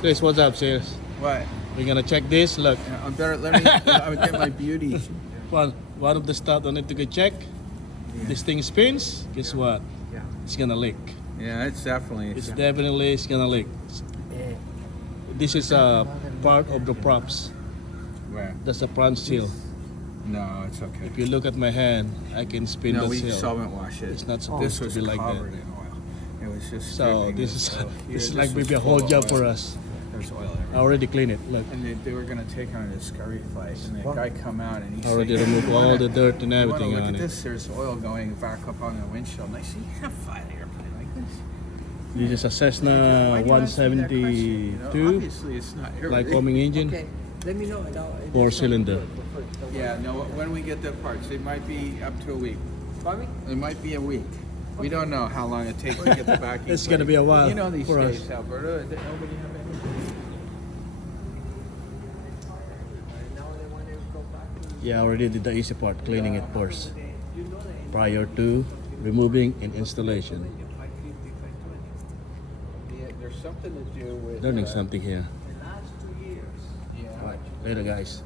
Chris, what's up, sis? What? We're gonna check this. Look, I'm better. Let me. I get my beauty. one of the stuff I need to go check. Yeah. This thing spins. Guess what? Yeah. It's gonna leak. Yeah, it's definitely. It's gonna leak. This is a part of the props. Where? That's a front seal. No, it's okay. If you look at my hand, I can spin No, the we seal. solvent wash it. It's not supposed This to was be like covered that. in oil. It was just. So dripping this with is oil. Here, this is this like was maybe a full whole of job oil. for us. There's oil I everywhere. already cleaned it. Look, And they were gonna take on a discovery flight, and the guy come out and he I already said, removed all the dirt and "You wanna everything look on at it. this? There's oil going back up on the windshield." And I said, "You can't fly an airplane like this." This is a Cessna Why do you ask me that question? You know, 172, obviously, it's not air. like homing engine, Okay, let me know. 4-cylinder. Yeah, no. When we get the parts, it might be up to a week. Pardon me? It might be a week. We don't know how long it takes to get the backing. It's gonna be a while You know these for days, us. Alberta. Nobody have anything. Now they want to go back to Yeah, I already did the easy part, cleaning it first, prior to removing and installation. There's something to do with Learning something here. the last 2 years. Yeah. Right, later guys.